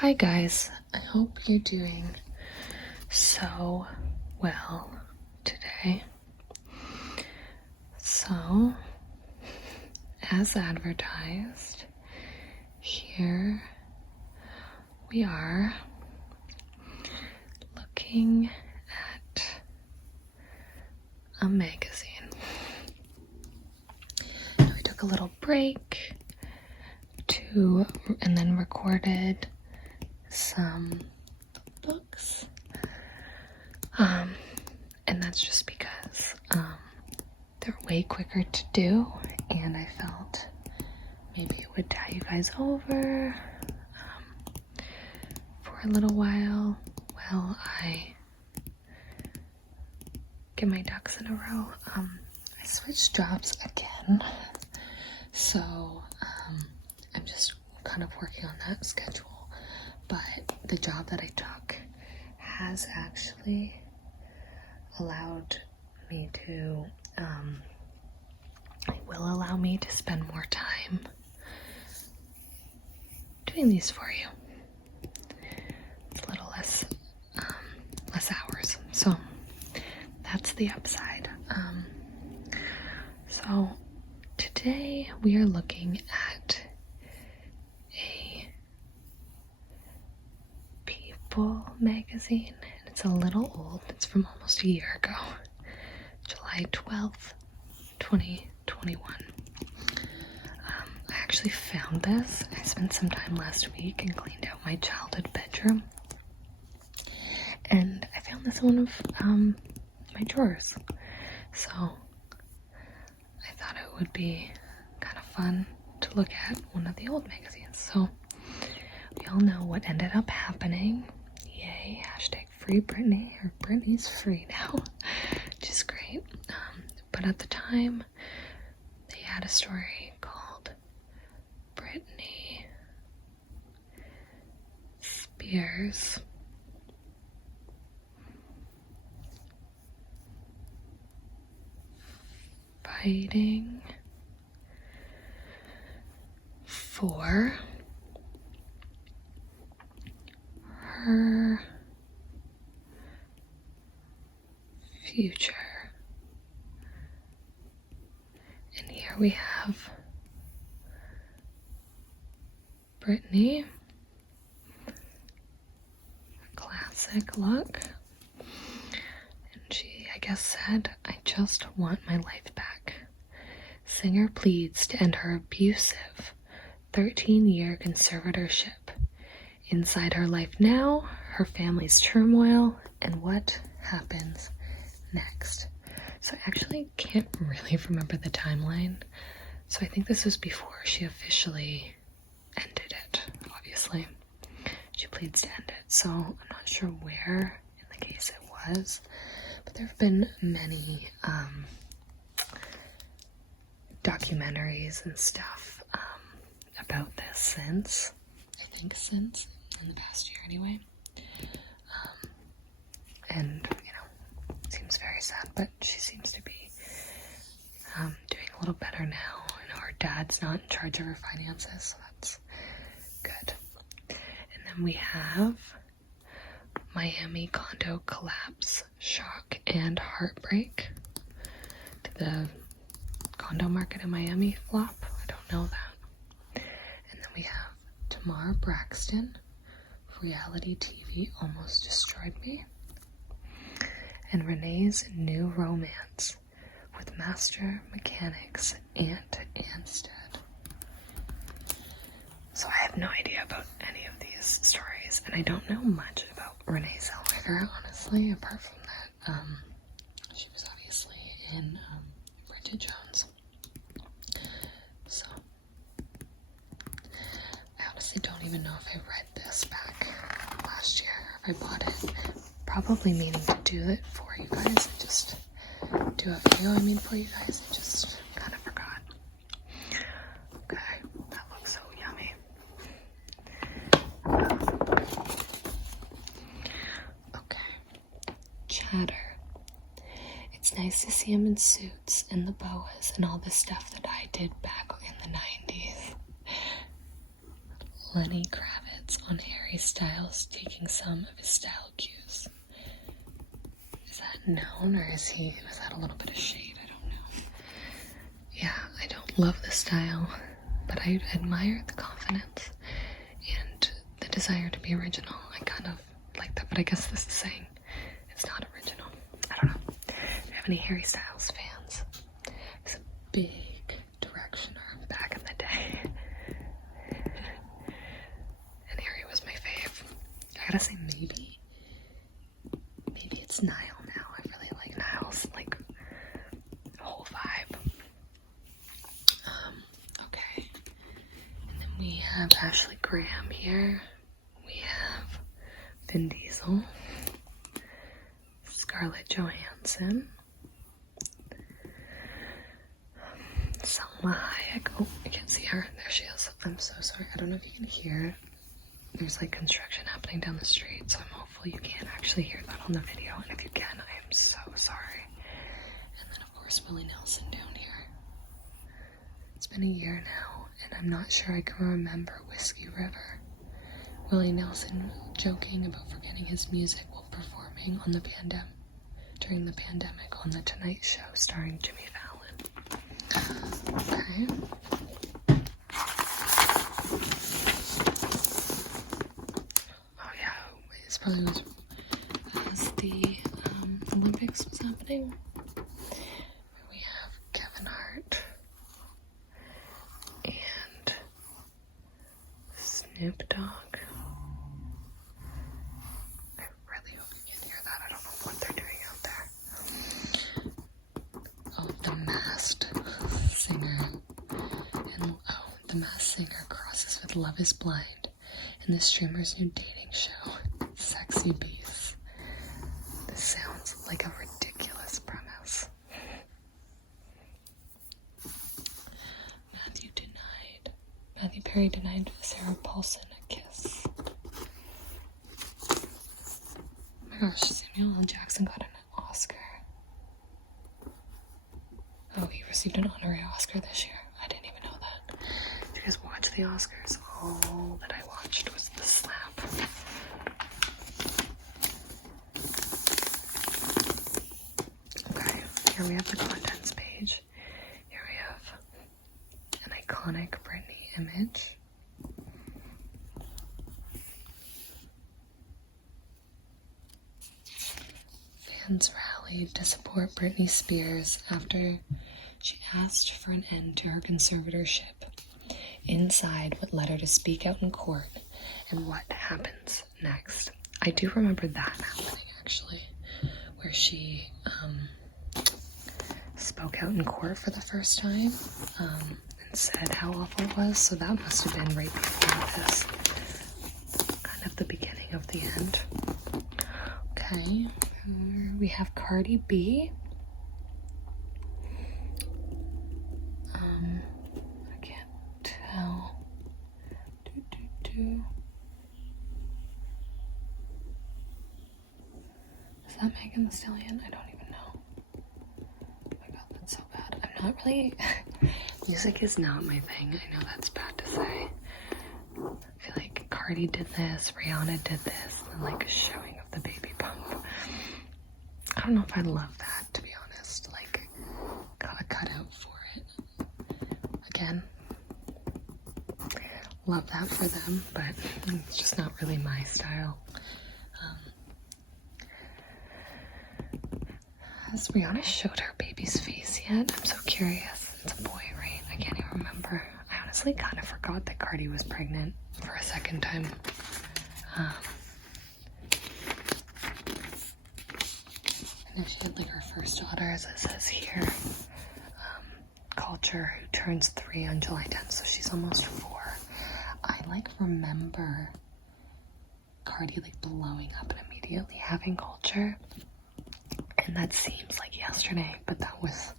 Hi guys, I hope you're doing so well today. So, as advertised, here we are looking at a magazine. We took a little break and then recorded some books, and that's just because they're way quicker to do, and I felt maybe it would tie you guys over for a little while I get my ducks in a row. I switched jobs again, so I'm just kind of working on that schedule. But the job that I took has actually allowed me to, it will allow me to spend more time doing these for you. It's a little less hours, so that's the upside. So today we are looking at magazine, and it's a little old. It's from almost a year ago, July 12th, 2021. I actually found this. I spent some time last week and cleaned out my childhood bedroom, and I found this in one of my drawers, so I thought it would be kind of fun to look at one of the old magazines. So we all know what ended up happening. Yay, hashtag free Britney, or Britney's free now, which is great. But at the time, they had a story called Britney Spears fighting for her future. And here we have Britney, classic look, and she, I guess, said, "I just want my life back." Singer pleads to end her abusive 13-year conservatorship. Inside her life now, her family's turmoil, and what happens next. So I actually can't really remember the timeline. So I think this was before she officially ended it, obviously. She pleads to end it. So I'm not sure where in the case it was, but there have been many documentaries and stuff about this since in the past year anyway. And it seems very sad, but she seems to be doing a little better now. Her dad's not in charge of her finances, so that's good. And then we have Miami condo collapse, shock and heartbreak. Did the condo market in Miami flop? I don't know that. And then we have Tamar Braxton, reality TV almost destroyed me. And Renee's new romance with master mechanics Aunt Anstead. So I have no idea about any of these stories, and I don't know much about Renee Zellweger, honestly, apart from that she was obviously in Bridget Jones. So I honestly don't even know if I read this back last year, if I bought it. Probably meaning to do it for you guys, and just do a video, for you guys, I just kind of forgot. Okay, that looks so yummy. Okay, Chatter. It's nice to see him in suits and the boas and all the stuff that I did back in the 90s. Lenny Kravitz. thoughts on Harry Styles taking some of his style cues? Is that known, or was that a little bit of shade? I don't know. Yeah, I don't love the style, but I admire the confidence and the desire to be original. I kind of like that, but I guess this is saying it's not original. I don't know. Do you have any Harry Styles fans? He's a big directioner back in the day. And Harry was my fave. I gotta say maybe it's Niall now. I really like Niall's whole vibe. Okay. And then we have Ashley Graham here. We have Vin Diesel. Scarlett Johansson. Salma Hayek. Oh, I can't see her. There she is. I'm so sorry. I don't know if you can hear. There's construction happening down the street, so hopefully you can actually hear that on the video. And if you can, I am so sorry. And then of course Willie Nelson down here. It's been a year now, and I'm not sure I can remember Whiskey River. Willie Nelson joking about forgetting his music while performing on during the pandemic on The Tonight Show starring Jimmy Fallon. Okay. Oh yeah, this probably was as the Olympics was happening. We have Kevin Hart and Snoop Dogg. Love is Blind and the streamer's new dating show, Sexy Beast. This sounds like a ridiculous premise. Matthew Perry denied Sarah Paulson a kiss. Oh my gosh, Samuel L. Jackson got an Oscar. Oh, he received an honorary Oscar this year. I didn't even know that. Did you guys watch the Oscars? All that I watched was the slap. Okay, here we have the contents page. Here we have an iconic Britney image. Fans rallied to support Britney Spears after she asked for an end to her conservatorship. Inside what led her to speak out in court and what happens next. I do remember that happening actually, where she spoke out in court for the first time and said how awful it was, so that must have been right before this, kind of the beginning of the end. Okay, we have Cardi B. Is that Megan Thee Stallion? I don't even know. Oh my god, that's so bad. I'm not really... Music is not my thing. I know that's bad to say. I feel like Cardi did this, Rihanna did this, and a showing of the baby bump. I don't know if I love that, to be honest. Got a cutout for it. Again, love that for them, but it's just not really my style. Has Rihanna showed her baby's face yet? I'm so curious. It's a boy, right? I can't even remember. I honestly kind of forgot that Cardi was pregnant for a second time. I know she had her first daughter, as it says here. Culture, who turns 3 on July 10th, so she's almost 4. I remember Cardi blowing up and immediately having Culture. And that seems like yesterday, but that was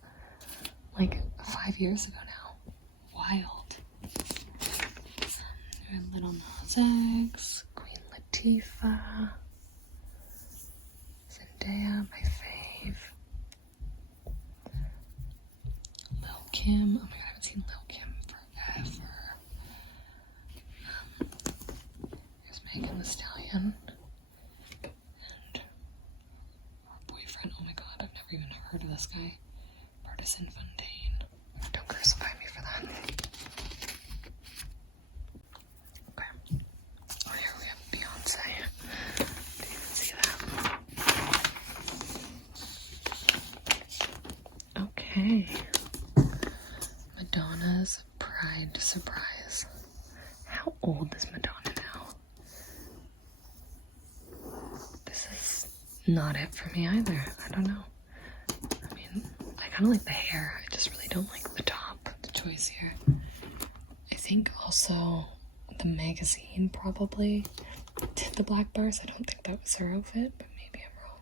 5 years ago now. Wild. Little Nas X, Queen Latifah, Zendaya, my fave. Lil Kim. Oh my god, I haven't seen Lil Kim forever. Okay. Madonna's Pride Surprise. How old is Madonna now? This is not it for me either. I don't know. I mean, I kind of like the hair. I just really don't like the top, the choice here. I think also the magazine probably did the black bars. I don't think that was her outfit, but maybe I'm wrong.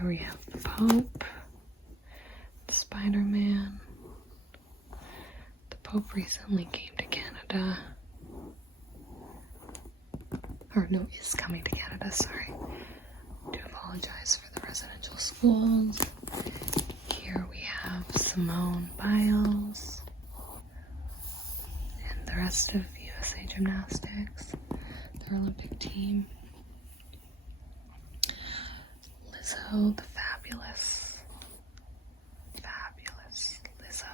Here we have the Pope, Spider-Man. The Pope recently came to Canada. Or no, is coming to Canada, sorry. I do apologize for the residential schools. Here we have Simone Biles and the rest of USA Gymnastics, their Olympic team. Lizzo, the fabulous Lizzo.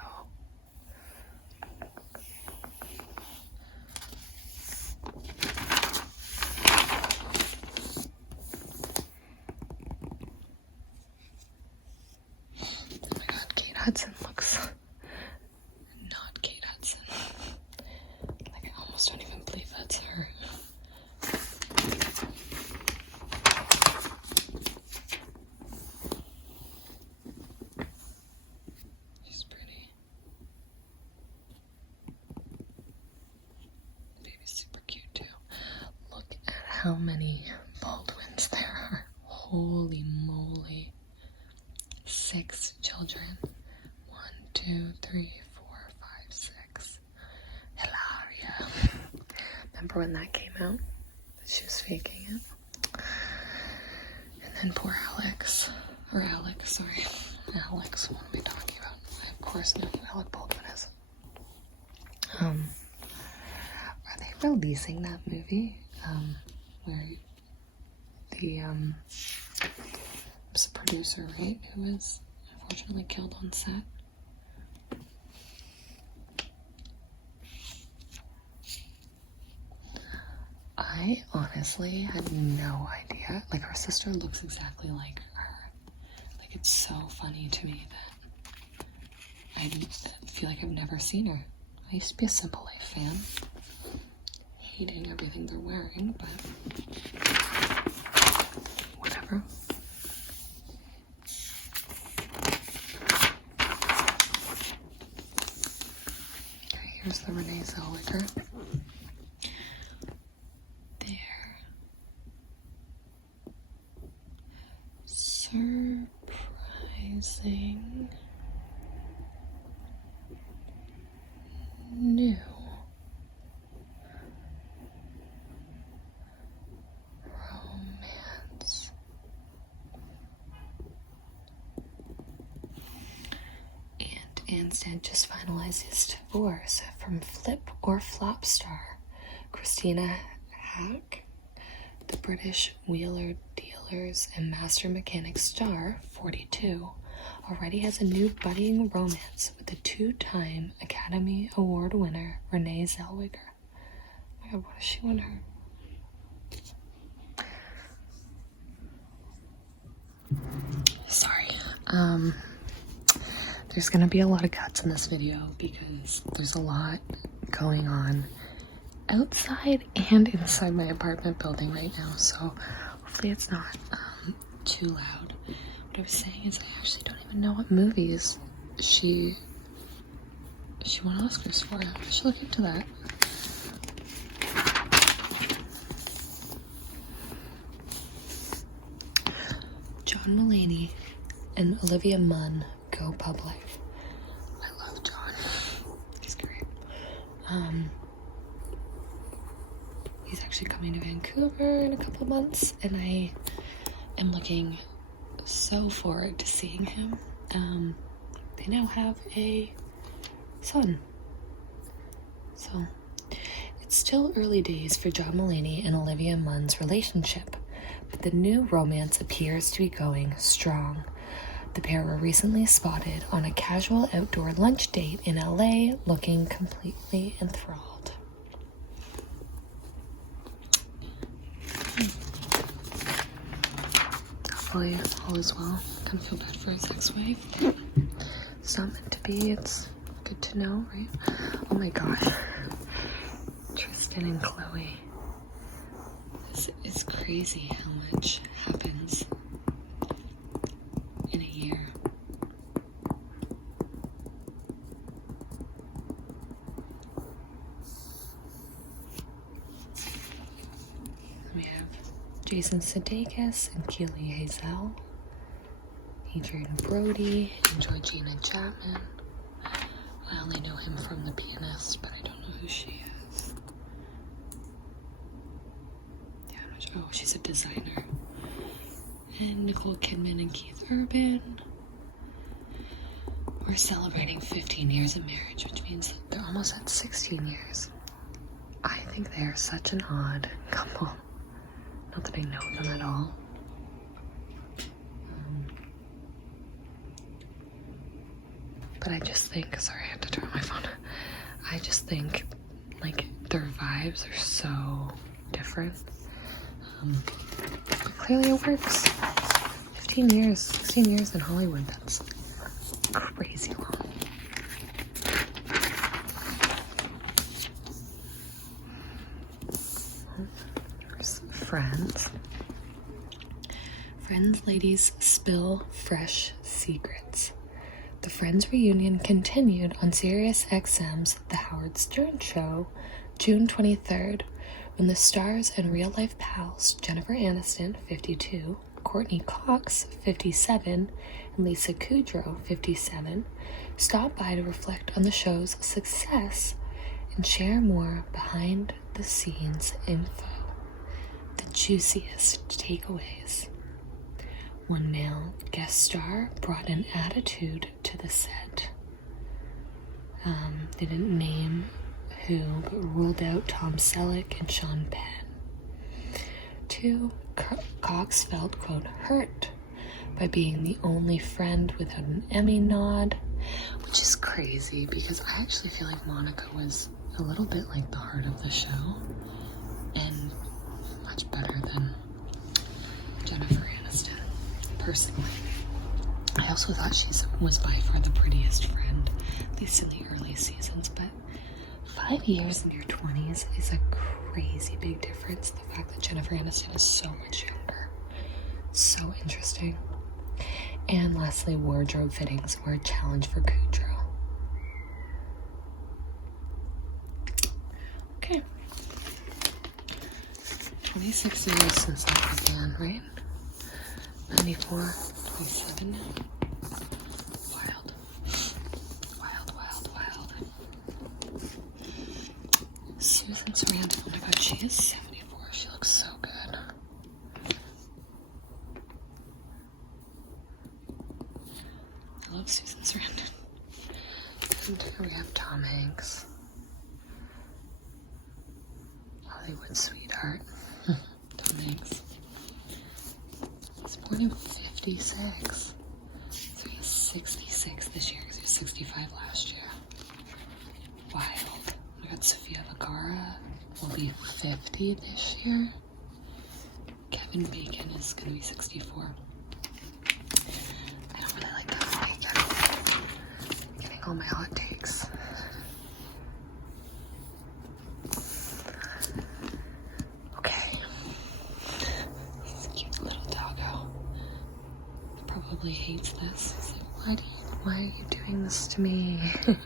Oh my god, Kate Hudson looks not Kate Hudson. Like, I almost don't even believe that's her. She's pretty. Baby's super cute too. Look at how many Baldwins there are. Holy moly. 6 children. 1, 2, 3, 4, 5, 6. Hilaria. Remember when that came out? That she was faking it? And then poor Alex. Or Alex, sorry. Alex, what am I talking about? I of course know who Alec Baldwin is. Are they releasing that movie? Where the was the producer, right? Who was unfortunately killed on set. I honestly had no idea. Like, her sister looks exactly like her. Like, it's so funny to me that I feel like I've never seen her. I used to be a Simple Life fan. Hating everything they're wearing, but whatever. Okay, here's the Renee Zellweger. There. Surprising. New. Romance. And Ansted just finalized his divorce from flip or flop star Christina Hack. The British wheeler dealers and master mechanic star, 42, already has a new budding romance with the 2-time Academy Award winner Renee Zellweger. Oh my god, what does she win her? Sorry. There's gonna be a lot of cuts in this video because there's a lot going on outside and inside my apartment building right now, so hopefully it's not too loud. What I was saying is I actually don't even know what movies she won Oscars for. I should look into that. John Mulaney and Olivia Munn go public. I love John. He's great. He's actually coming to Vancouver in a couple of months, and I am looking so forward to seeing him. They now have a son. So, it's still early days for John Mulaney and Olivia Munn's relationship, but the new romance appears to be going strong. The pair were recently spotted on a casual outdoor lunch date in LA, looking completely enthralled. hopefully all is well. Kind of feel bad for his ex-wife. It's not meant to be. It's good to know, right? Oh my gosh. Tristan and Chloe. This is crazy how much happens in a year. We have Jason Sudeikis and Keely Hazel, Adrian Brody and Georgina Chapman. I only know him from The Pianist, but I don't know who she is. Yeah, I'm not sure. Oh, she's a designer. And Nicole Kidman and Keith Urban. We're celebrating 15 years of marriage, which means that they're almost at 16 years. I think they are such an odd couple. Not that I know them at all. But I just think, sorry, I had to turn on my phone. I just think, like, their vibes are so different. But clearly it works. 15 years, 16 years in Hollywood, that's crazy long. Here's Friends. Friends ladies spill fresh secrets. The Friends reunion continued on SiriusXM's The Howard Stern Show, June 23rd, when the stars and real-life pals Jennifer Aniston, 52, Courtney Cox, 57, and Lisa Kudrow, 57, stopped by to reflect on the show's success and share more behind-the-scenes info, the juiciest takeaways. One male guest star brought an attitude to the set. They didn't name who, but ruled out Tom Selleck and Sean Penn. 2, Cox felt, quote, hurt by being the only friend without an Emmy nod, which is crazy because I actually feel like Monica was a little bit like the heart of the show and much better than Jennifer Aniston. Personally, I also thought she was by far the prettiest friend, at least in the early seasons, but 5 years in your 20s is a crazy big difference. The fact that Jennifer Aniston is so much younger. So interesting. And lastly, wardrobe fittings were a challenge for Kudrow. Okay. 26 years since that began, right? 94, 27 now. Wild. Wild, wild, wild. Susan Sarandon, oh my god, she is 74. She looks so good. I love Susan Sarandon. And here we have Tom Hanks. Hollywood sweetheart. Tom Hanks. Born in 56. So he's 66 this year because he was 65 last year. Wild. We got Sofia Vergara will be 50 this year. Kevin Bacon is going to be 64. I don't really like Kevin Bacon. I'm getting all my hot takes. Hates this. He's like, why are you doing this to me? Man,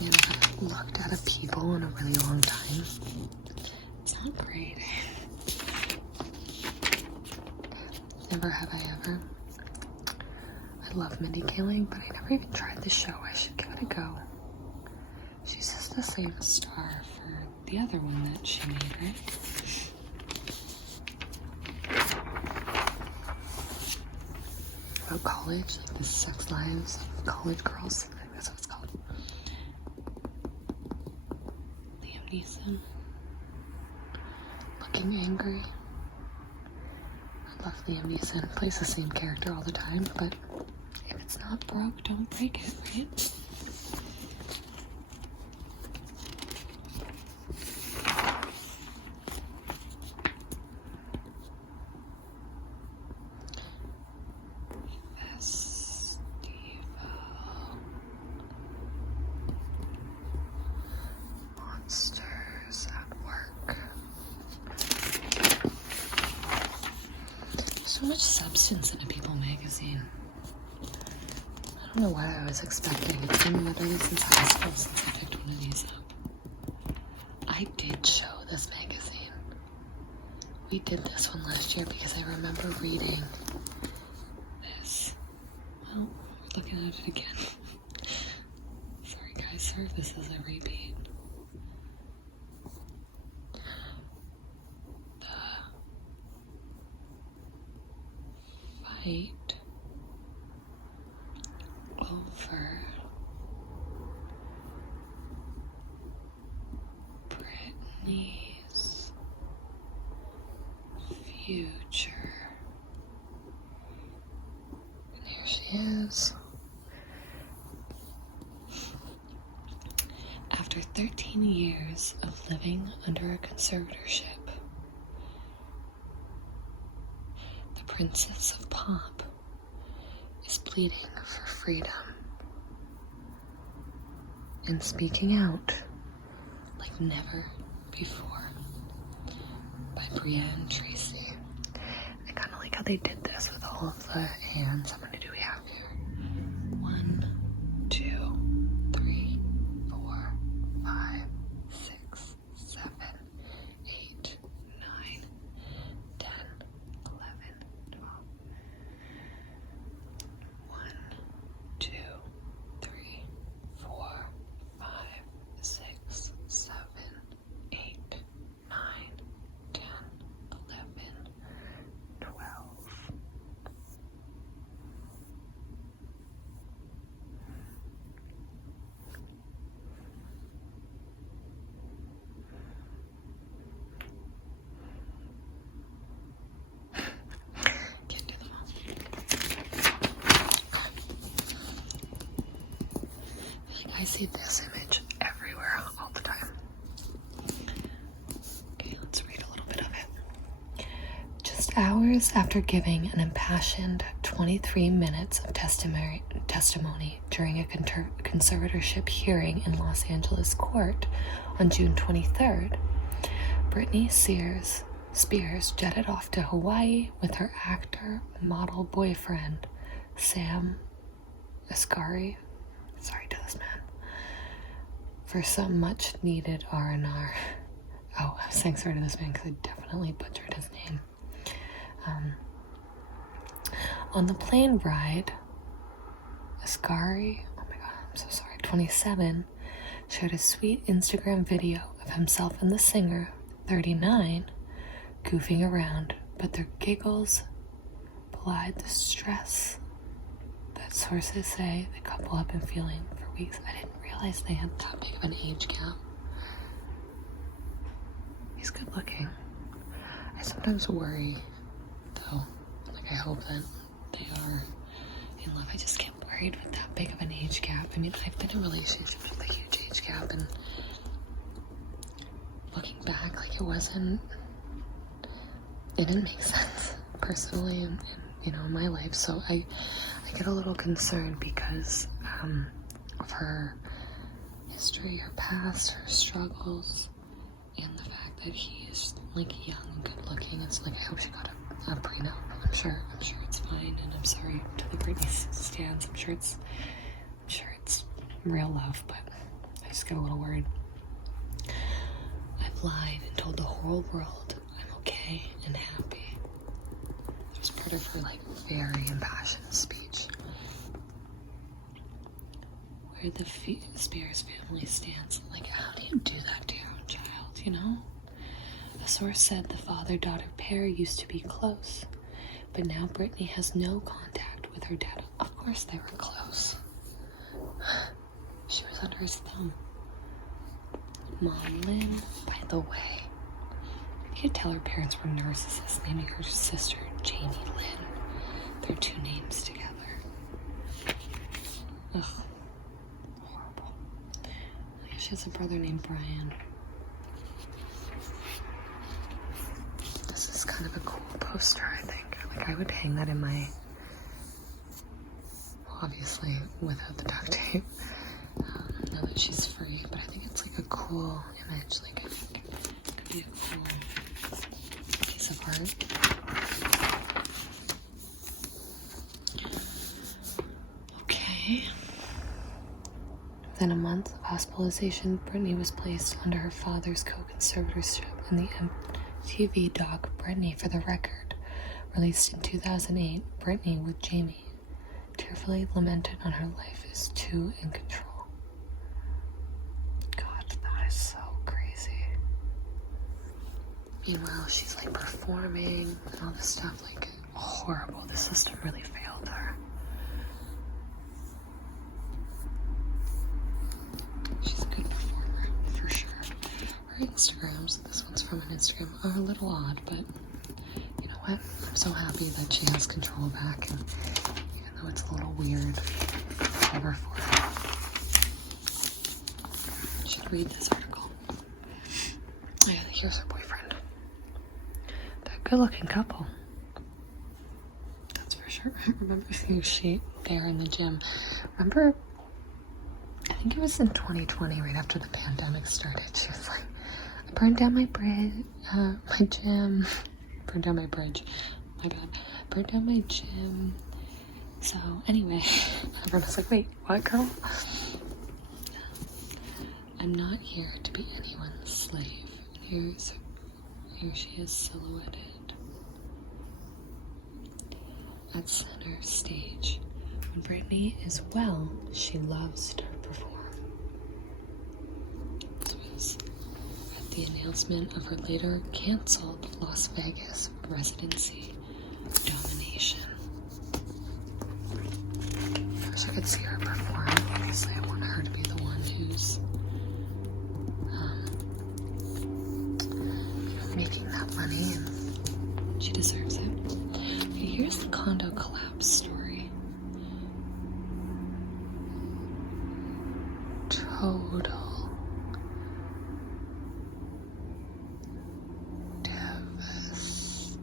I haven't looked at a people in a really long time. It's not great. Never have I ever. I love Mindy Kaling, but I never even tried the show. I should give it a go. She's just the same star for the other one that she made, right? About college, like the sex lives of college girls. I think that's what it's called. Liam Neeson. Looking angry. I love Liam Neeson. Plays the same character all the time, but if it's not broke, don't break it, right? so much substance in a People magazine. I don't know what I was expecting. It's been literally since high school since I picked one of these up. I did show this magazine. We did this one last year because I remember reading this. Well, we're looking at it again. Sorry guys, sorry if this is a repeat. The fight over Britney's future. And here she is. After 13 years of living under a conservatorship, the Princess of Pop is pleading for freedom and speaking out like never before by Brienne Tracy. I kind of like how they did this with all of the hands. How many do we have here? 1, 2, 3, 4, 5, 6, 7, 8, 9, 10, 11, 12. 1, 2, 3, 4, 5, 6, 7, 8, 9, 10, 11, 12. Can't do them all. I see this image everywhere all the time. Okay, let's read a little bit of it. Just hours after giving an impassioned 23 minutes of testimony during a conservatorship hearing in Los Angeles court on June 23rd, Britney Spears jetted off to Hawaii with her actor-model boyfriend, Sam Asghari. Sorry to this man. For some much-needed R&R. Oh, I was saying sorry to this man because I definitely butchered his name. On the plane ride, Asghari, oh my god, I'm so sorry, 27, shared a sweet Instagram video of himself and the singer, 39, goofing around, but their giggles belied the stress that sources say the couple have been feeling for weeks. I didn't realize they had that big of an age gap. He's good looking. I sometimes worry, though, like I hope that they are in love. I just get worried with that big of an age gap. I mean, I've been in relationships with a huge age gap, and looking back, like it didn't make sense personally in my life. So I get a little concerned because of her history, her past, her struggles, and the fact that he is like young and good looking. It's like I hope she got a prenup. I'm sure it's fine, and I'm sorry to the Britney stans. I'm sure it's real love, but I just get a little worried. I've lied and told the whole world I'm okay and happy. It was part of her like very impassioned speech. Where the Spears family stands. Like, how do you do that to your own child, you know? A source said the father-daughter pair used to be close, but now Britney has no contact with her dad. Of course they were close. She was under his thumb. Mom Lynn, by the way, you could tell her parents were narcissists, naming her sister Jamie Lynn. Their two names together. Ugh. Horrible. Yeah, she has a brother named Brian. This is kind of a cool poster, I think. Like, I would hang that in my... Well, obviously, without the duct tape. Now that she's free, but I think it's like a cool image. Like, it could be a cool piece of art. Within a month of hospitalization, Brittany was placed under her father's co-conservatorship in the MTV doc Brittany for the Record, released in 2008. Brittany, with Jamie, tearfully lamented on her life as too in control. God, that is so crazy. Meanwhile, she's like performing and all this stuff, like horrible. The system really failed her. She's a good performer, for sure. Her Instagrams, this one's from an Instagram, are a little odd, but you know what? I'm so happy that she has control back, and even though it's a little weird, love her for it. You should read this article. Oh yeah, here's her boyfriend. That good-looking couple. That's for sure. I remember seeing she there in the gym. Remember, I think it was in 2020, right after the pandemic started. She was like, I burned down my my gym. Burned down my bridge. My bad. Burned down my gym. So, anyway, everyone was like, wait, what, girl? I'm not here to be anyone's slave. Here she is silhouetted at center stage. When Brittany is well, she loves to perform. This was at the announcement of her later canceled Las Vegas residency domination. I wish I could see her perform. Obviously, I want her to be the one who's making that money, and she deserves it. Okay, here's the condo collapse story. Total devastation.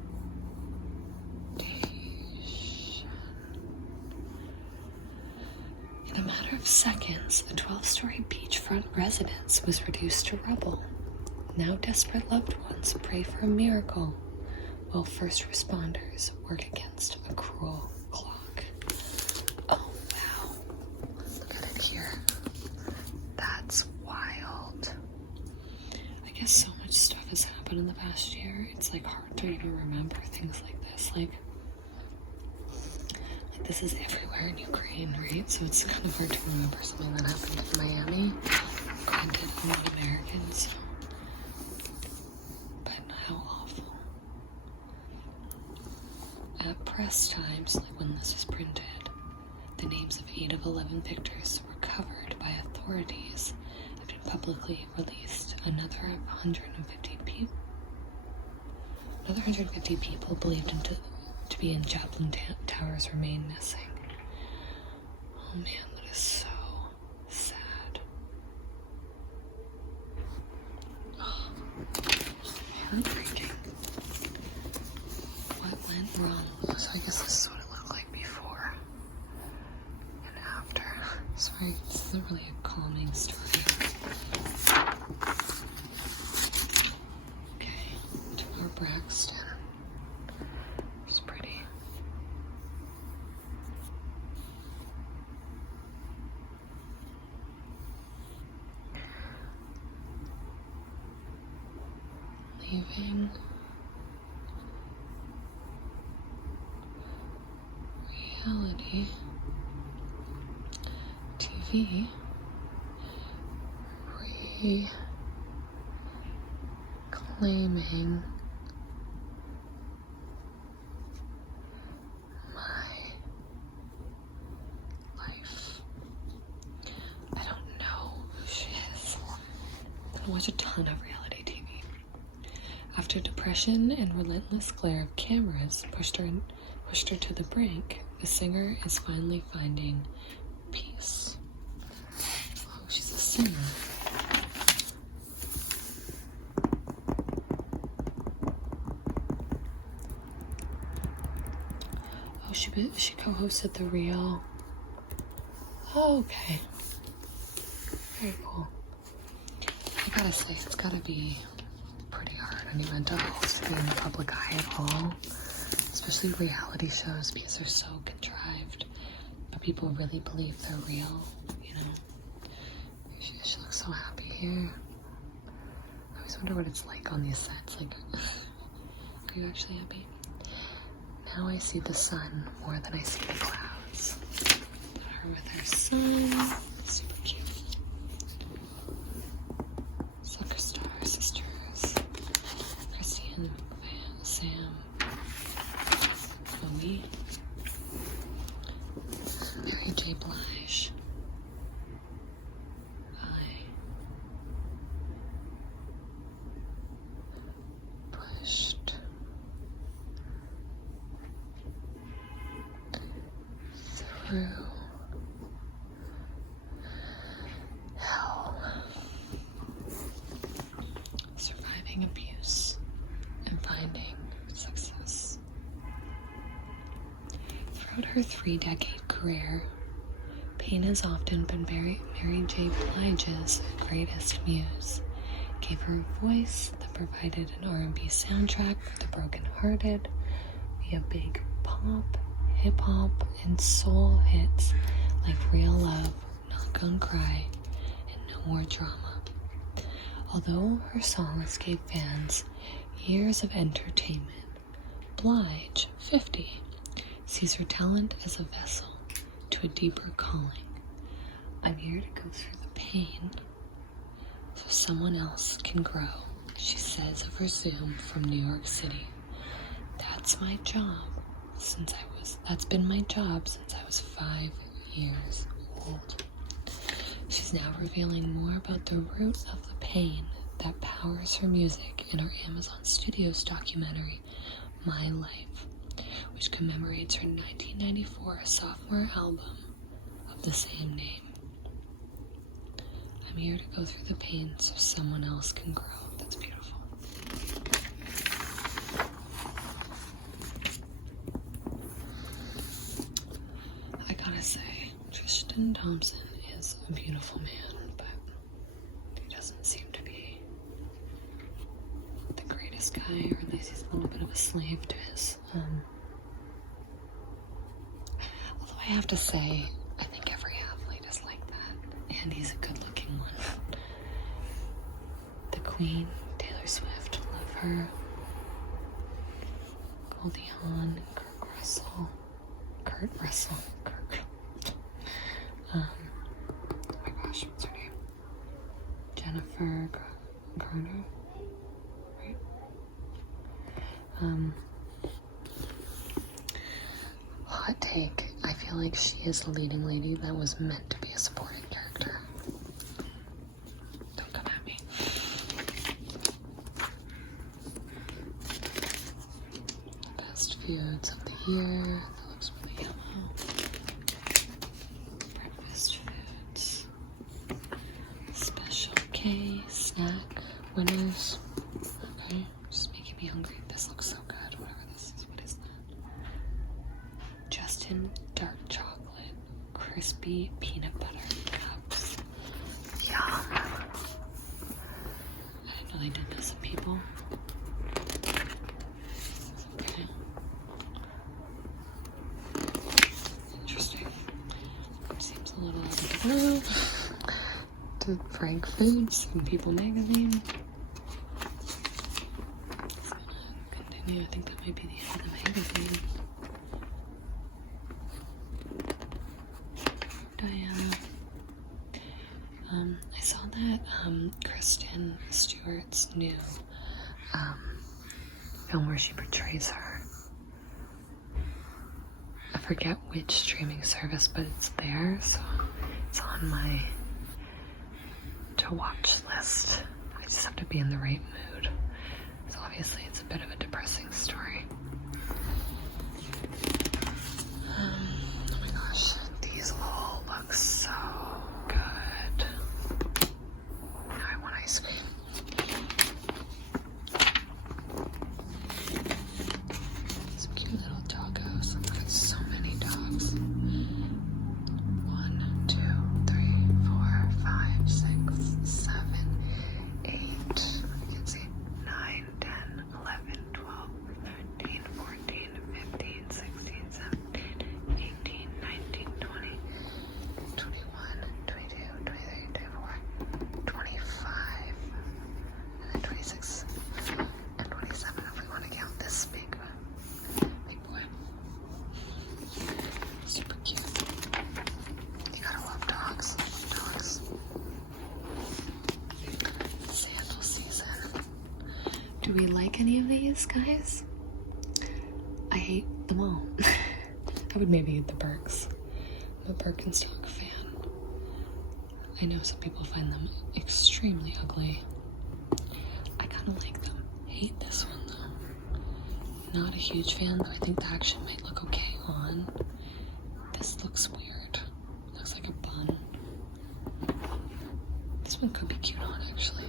In a matter of seconds, a 12-story beachfront residence was reduced to rubble. Now desperate loved ones pray for a miracle, while first responders work against a cruel clock. Oh, wow. Look at it here. That's wild. I guess so much stuff has happened in the past year. It's like hard to even remember things like this. Like this is everywhere in Ukraine, right? So it's kind of hard to remember something that happened in Miami. Granted, I'm not American, so. But how awful. At press times, like when this was printed, the names of 8 of 11 victors recovered by authorities have been publicly released. Another 150 people believed to be in Chaplin Towers remain missing. Oh man, that is so sad. Oh, heartbreaking. What went wrong? So I guess this is what it looked like before and after. Sorry, this isn't really a calming story. Okay, to our Braxton. It's pretty. Leaving reality TV, reclaiming my life. I don't know who she is. I watch a ton of reality TV. After depression and relentless glare of cameras pushed her to the brink, the singer is finally finding peace. Oh, she's a singer. Oh, she co-hosted The Real. Oh, okay. Very cool. I gotta say, it's gotta be pretty hard on your mental health to be in the public eye at all, especially reality shows, because they're so contrived, but people really believe they're real, you know? so happy here. I always wonder what it's like on these sets. Like, are you actually happy? Now I see the sun more than I see the clouds. Her with her son. Super cute. Soccer star sisters. Christy and Sam. Chloe. Mary J. Blige. Pushed through hell, surviving abuse and finding success. Throughout her 3-decade career, Payne has often been Mary J. Blige's greatest muse. Gave her a voice that provided an R&B soundtrack for the brokenhearted via big pop, hip-hop, and soul hits like Real Love, Not Gonna Cry, and No More Drama. Although her songs gave fans years of entertainment, Blige, 50, sees her talent as a vessel to a deeper calling. I'm here to go through the pain so someone else can grow, she says of her Zoom from New York City. That's been my job since I was 5 years old. She's now revealing more about the root of the pain that powers her music in her Amazon Studios documentary, My Life, which commemorates her 1994 sophomore album of the same name. I'm here to go through the pain so someone else can grow. That's beautiful. I gotta say, Tristan Thompson is a beautiful man, but he doesn't seem to be the greatest guy, or at least he's a little bit of a slave to his, although I have to say, I think every athlete is like that, and he's a good-looking one. The Queen, Taylor Swift, love her. Goldie Hawn, Kurt Russell. Oh my gosh, what's her name? Jennifer Garner, right? Hot take. I feel like she is the leading lady that was meant to be a supporting character. Don't come at me. Best foods of the year. That looks really yellow. Breakfast foods. Special K snack winners. Okay, just making me hungry. This looks so good. Whatever this is. What is that? Justin dark chocolate, crispy peanut butter cups. Yum. I didn't know they did this to people. Okay. Interesting. Seems a little out of the blue. To Frank Foods and People Magazine. It's gonna continue. I think that might be the end of the magazine. Diana. I saw that Kristen Stewart's new film where she portrays her. I forget which streaming service, but it's there, so it's on my to watch list. I just have to be in the right mood. So obviously it's a bit of a depressing story. Oh my gosh, these all look so good. Now I want ice cream. Some cute little doggos. I've got so many dogs. 1, 2, 3, 4, 5, 6, 7, 8. I can see 9, 10, 11, 12, 13, we like any of these, guys? I hate them all. I would maybe eat the Birks. I'm a Birkenstock fan. I know some people find them extremely ugly. I kind of like them. Hate this one though. Not a huge fan, though I think the action might look okay on. This looks weird. Looks like a bun. This one could be cute on, actually.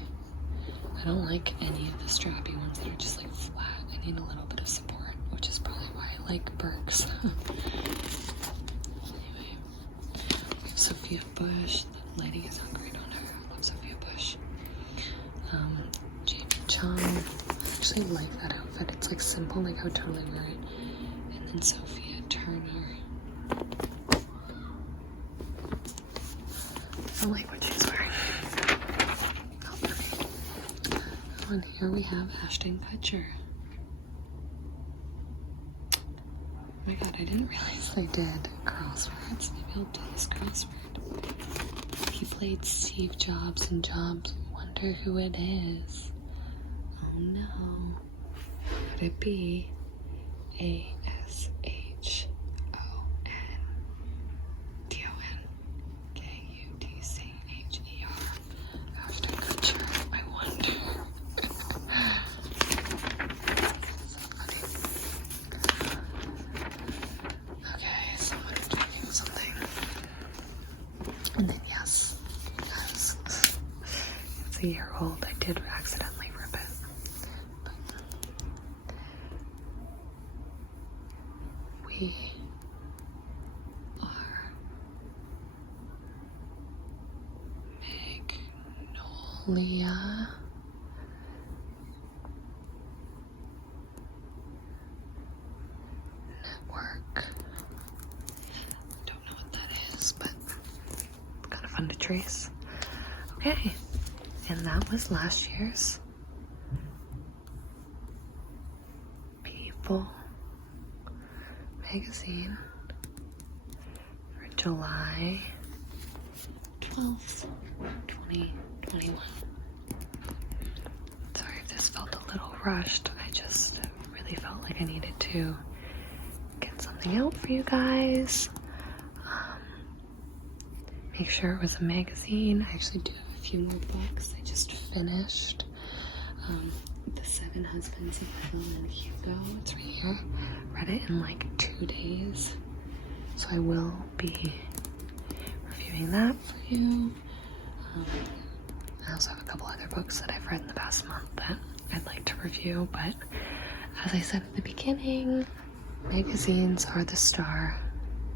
I don't like any of the strappy ones that are just like flat. I need a little bit of support, which is probably why I like Birks. Anyway, we have Sophia Bush. The lighting is not great on her. I love Sophia Bush. Jamie Chung. I actually like that outfit. It's like simple, like I would totally wear it. And then Sophia Turner. I don't like what she's wearing. Not for me. And here we have Ashton Kutcher. Oh my god, I didn't realize I did crosswords. Maybe I'll do this crossword. He played Steve Jobs in Jobs. Wonder who it is. Oh no. Could it be ASHONTON? Ashton Kutcher, I wonder. So funny. Okay, someone drinking something. And then yes, guys, it's a year old. I did accidentally rip it. But we are Magnolia Network. Don't know what that is, but it's kind of fun to trace. Okay, and that was last year's People magazine for July 12th, 2021. Sorry if this felt a little rushed. I just really felt like I needed to get something out for you guys. Make sure it was a magazine. I actually do have a few more books. I just finished The 7 Husbands of Evelyn Hugo. It's right here. Read it in like 2 days. So I will be reviewing that for you. I also have a couple other books that I've read in the past month that I'd like to review, but as I said at the beginning, magazines are the star.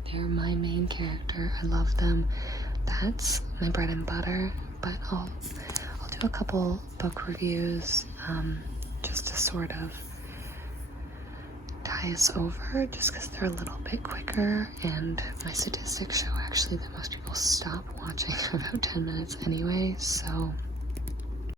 They're my main character. I love them. That's my bread and butter, but I'll do a couple book reviews just to sort of tie us over, just because they're a little bit quicker, and my statistics show actually that most people stop watching for about 10 minutes anyway, so